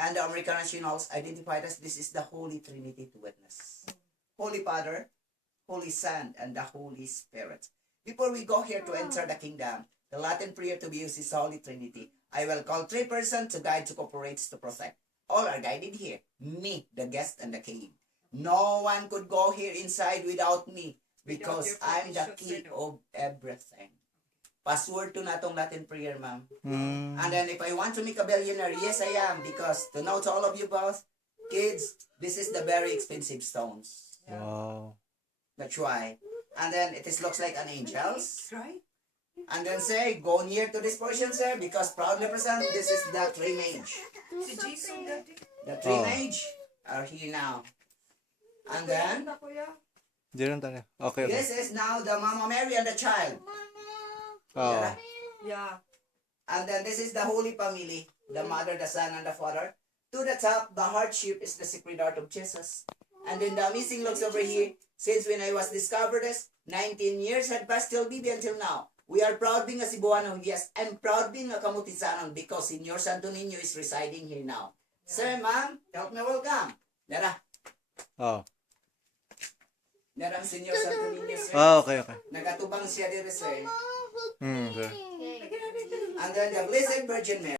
and the American Nationals identified as this is the Holy Trinity to witness. Holy Father, Holy Son, and the Holy Spirit. Before we go here to enter the kingdom, the Latin prayer to be used is Holy Trinity. I will call three persons to guide, to cooperate, to protect. All are guided here. Me, the guest, and the king. No one could go here inside without me because I'm the key of everything. Password to natong Latin prayer, ma'am. And then if I want to make a billionaire, yes, I am. Because to know to all of you both, kids, this is the very expensive stones. Wow. That's why. And then it is, looks like an angels. Right? And then say, go near to this portion, sir, because proudly present, this is the three mage. Si Jason dati. The three mage are here now. And then, Di rin tayo. Okay. this is now the Mama Mary and the child. Oh. Yeah. Yeah. And then this is the Holy Family, the Mother, the Son, and the Father. To the top, the heart-shape is the Sacred Heart of Jesus. And then the amazing looks over here, since when I was discovered as 19 years had passed till baby until now. We are proud being a Cebuano, yes. I'm proud being a Kamutisanon because Senor Santo Niño is residing here now. Sir, ma'am, help me welcome. Nara. Oh. Nara ang Senor Santo Niño, sir. Ah, okay. Nagatubang siya dire, sir. Okay. And then the Blessed Virgin Mary.